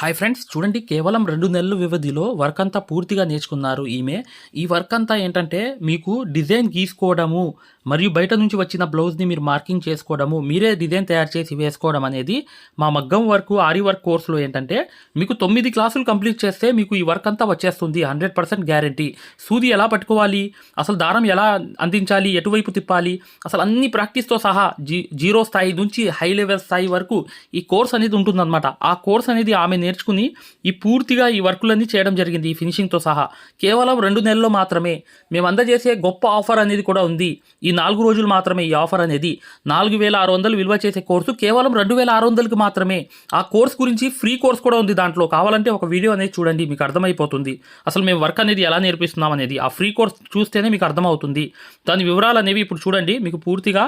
Hi friends చూడండి కేవలం రెండు నెలల వ్యవధిలో వర్క్ అంతా పూర్తిగా నేర్చుకున్నారు ఈమె. ఈ వర్క్ అంతా ఏంటంటే మీకు డిజైన్ గీసుకోవడము మరియు బయట నుంచి వచ్చిన బ్లౌజ్ని మీరు మార్కింగ్ చేసుకోవడము మీరే డిజైన్ తయారు చేసి వేసుకోవడం అనేది మా మగ్గం వర్క్ ఆరి వర్క్ కోర్సులో ఏంటంటే మీకు తొమ్మిది క్లాసులు కంప్లీట్ చేస్తే మీకు ఈ వర్క్ అంతా వచ్చేస్తుంది హండ్రెడ్ పర్సెంట్ గ్యారంటీ. సూది ఎలా పట్టుకోవాలి అసలు దారం ఎలా అందించాలి ఎటువైపు తిప్పాలి అసలు అన్ని ప్రాక్టీస్తో సహా జీ జీరో స్థాయి నుంచి హై లెవెల్ స్థాయి వరకు ఈ కోర్స్ అనేది ఉంటుందన్నమాట. ఆ కోర్స్ అనేది ఆమె నేర్చుకుని ఈ పూర్తిగా ఈ వర్కులన్నీ చేయడం జరిగింది ఈ ఫినిషింగ్తో సహా. కేవలం రెండు నెలల్లో మాత్రమే మేము అందజేసే గొప్ప ఆఫర్ అనేది కూడా ఉంది. ఈ నాలుగు రోజులు మాత్రమే ఈ ఆఫర్ అనేది. నాలుగు వేల ఆరు వందలు విలువ చేసే కోర్సు కేవలం రెండు వేల ఆరు వందలకి మాత్రమే. ఆ కోర్స్ గురించి ఫ్రీ కోర్స్ కూడా ఉంది దాంట్లో. కావాలంటే ఒక వీడియో అనేది చూడండి మీకు అర్థమైపోతుంది. అసలు మేము వర్క్ అనేది ఎలా నేర్పిస్తున్నాం అనేది. ఆ ఫ్రీ కోర్స్ చూస్తేనే మీకు అర్థమవుతుంది. దాని వివరాలు అనేవి ఇప్పుడు చూడండి మీకు పూర్తిగా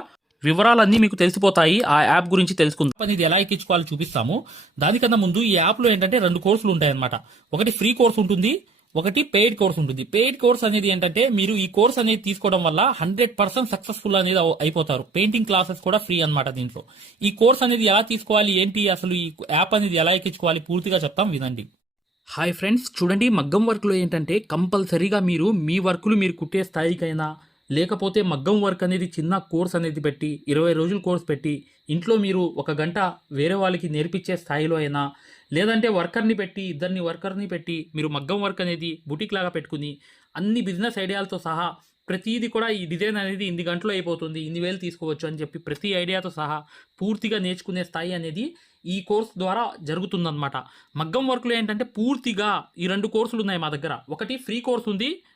వివరాలన్నీ మీకు తెలిసిపోతాయి. ఆ యాప్ గురించి తెలుసుకుందాం. ఇది ఎలా ఎక్కించుకోవాలో చూపిస్తాము. దానికన్నా ముందు ఈ యాప్లో ఏంటంటే రెండు కోర్సులు ఉంటాయి అనమాట ఒకటి ఫ్రీ కోర్స్ ఉంటుంది ఒకటి పెయిడ్ కోర్స్ ఉంటుంది. పెయిడ్ కోర్స్ అనేది ఏంటంటే మీరు ఈ కోర్స్ అనేది తీసుకోవడం వల్ల హండ్రెడ్ పర్సెంట్ సక్సెస్ఫుల్ అనేది అయిపోతారు. పెయింటింగ్ క్లాసెస్ కూడా ఫ్రీ అనమాట దీంట్లో. ఈ కోర్స్ అనేది ఎలా తీసుకోవాలి ఏంటి అసలు ఈ యాప్ అనేది ఎలా ఎక్కించుకోవాలి పూర్తిగా చెప్తాం వినండి. హాయ్ ఫ్రెండ్స్ చూడండి మగ్గం వర్క్లో ఏంటంటే కంపల్సరీగా మీరు మీ వర్కులు మీరు కుట్టే స్థాయికైనా లేకపోతే మగ్గం వర్క్ అనేది చిన్న కోర్స్ అనేది పెట్టి ఇరవై రోజులు కోర్స్ పెట్టి ఇంట్లో మీరు ఒక గంట వేరే వాళ్ళకి నేర్పించే స్థాయిలో అయినా లేదంటే వర్కర్ని పెట్టి ఇద్దరిని వర్కర్ని పెట్టి మీరు మగ్గం వర్క్ అనేది బుటిక్ లాగా పెట్టుకుని అన్ని బిజినెస్ ఐడియాలతో సహా ప్రతిదీ కూడా ఈ డిజైన్ అనేది ఇన్ని గంటలో అయిపోతుంది ఇన్ని వేలు తీసుకోవచ్చు అని చెప్పి ప్రతి ఐడియాతో సహా పూర్తిగా నేర్చుకునే స్థాయి అనేది ఈ కోర్స్ ద్వారా జరుగుతుందన్నమాట. మగ్గం వర్క్లో ఏంటంటే పూర్తిగా ఈ రెండు కోర్సులు ఉన్నాయి మా దగ్గర. ఒకటి ఫ్రీ కోర్స్ ఉంది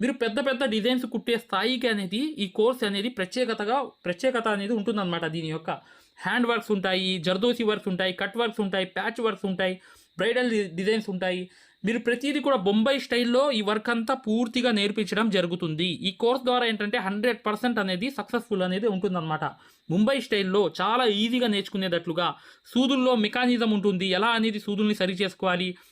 మీరు పెద్ద పెద్ద డిజైన్స్ కుట్టే స్థాయికి అనేది ఈ కోర్స్ అనేది ప్రత్యేకతగా ప్రత్యేకత అనేది ఉంటుందన్నమాట దీని యొక్క. హ్యాండ్ వర్క్స్ ఉంటాయి జర్దోసి వర్క్స్ ఉంటాయి కట్ వర్క్స్ ఉంటాయి ప్యాచ్ వర్క్స్ ఉంటాయి బ్రైడల్ డిజైన్స్ ఉంటాయి. మీరు ప్రతిదీ కూడా బొంబాయి స్టైల్లో ఈ వర్క్ అంతా పూర్తిగా నేర్పించడం జరుగుతుంది. ఈ కోర్స్ ద్వారా ఏంటంటే హండ్రెడ్ పర్సెంట్ అనేది సక్సెస్ఫుల్ అనేది ఉంటుందన్నమాట. ముంబై స్టైల్లో చాలా ఈజీగా నేర్చుకునేటట్లుగా సూదుల్లో మెకానిజం ఉంటుంది. ఎలా అనేది సూదుల్ని సరి చేసుకోవాలి?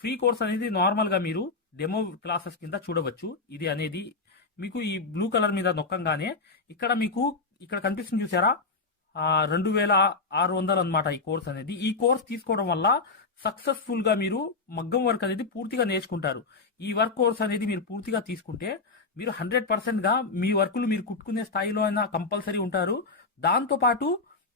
ఫ్రీ కోర్స్ అనేది నార్మల్గా మీరు డెమో క్లాసెస్ కింద చూడవచ్చు. ఇది అనేది మీకు ఈ బ్లూ కలర్ మీద నొక్కంగానే ఇక్కడ మీకు ఇక్కడ కనిపిస్తుంది చూసారా? రెండు వేల ఆరు వందలు అనమాట ఈ కోర్స్ అనేది. ఈ కోర్స్ తీసుకోవడం వల్ల సక్సెస్ఫుల్గా మీరు మగ్గం వర్క్ అనేది పూర్తిగా నేర్చుకుంటారు. ఈ వర్క్ కోర్స్ అనేది మీరు పూర్తిగా తీసుకుంటే మీరు హండ్రెడ్ పర్సెంట్గా మీ వర్కులు మీరు కుట్టుకునే స్థాయిలో అయినా కంపల్సరీ ఉంటారు. దాంతో పాటు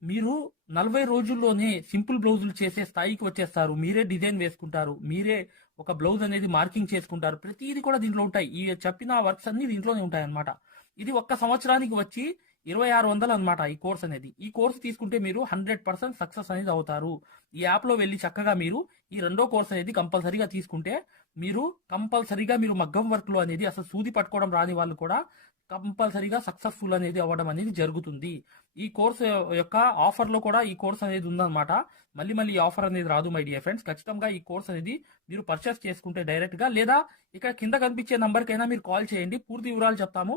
మీరు నలభై రోజుల్లోనే సింపుల్ బ్లౌజులు చేసే స్థాయికి వచ్చేస్తారు. మీరే డిజైన్ వేసుకుంటారు. మీరే ఒక బ్లౌజ్ అనేది మార్కింగ్ చేసుకుంటారు. ప్రతిదీ కూడా దీంట్లో ఉంటాయి. ఈ చెప్పిన వర్క్స్ అన్ని దీంట్లోనే ఉంటాయి అనమాట ఇది ఒక్క సంవత్సరానికి వచ్చి ఇరవై ఆరు వందలు అనమాట ఈ కోర్స్ అనేది. ఈ కోర్స్ తీసుకుంటే మీరు హండ్రెడ్ పర్సెంట్ సక్సెస్ అనేది అవుతారు. ఈ యాప్లో వెళ్ళి చక్కగా మీరు ఈ రెండో కోర్స్ అనేది కంపల్సరీగా తీసుకుంటే మీరు కంపల్సరీగా మీరు మగ్గం వర్క్లో అనేది అసలు సూది పట్టుకోవడం రాని వాళ్ళు కూడా కంపల్సరీగా సక్సెస్ఫుల్ అనేది అవ్వడం అనేది జరుగుతుంది. ఈ కోర్స్ యొక్క ఆఫర్లో కూడా ఈ కోర్స్ అనేది ఉందన్నమాట. మళ్ళీ మళ్ళీ ఆఫర్ అనేది రాదు మై డియర్ ఫ్రెండ్స్. ఖచ్చితంగా ఈ కోర్స్ అనేది మీరు పర్చేస్ చేసుకుంటే డైరెక్ట్గా లేదా ఇక్కడ కింద కనిపించే నంబర్కైనా మీరు కాల్ చేయండి. పూర్తి వివరాలు చెప్తాము.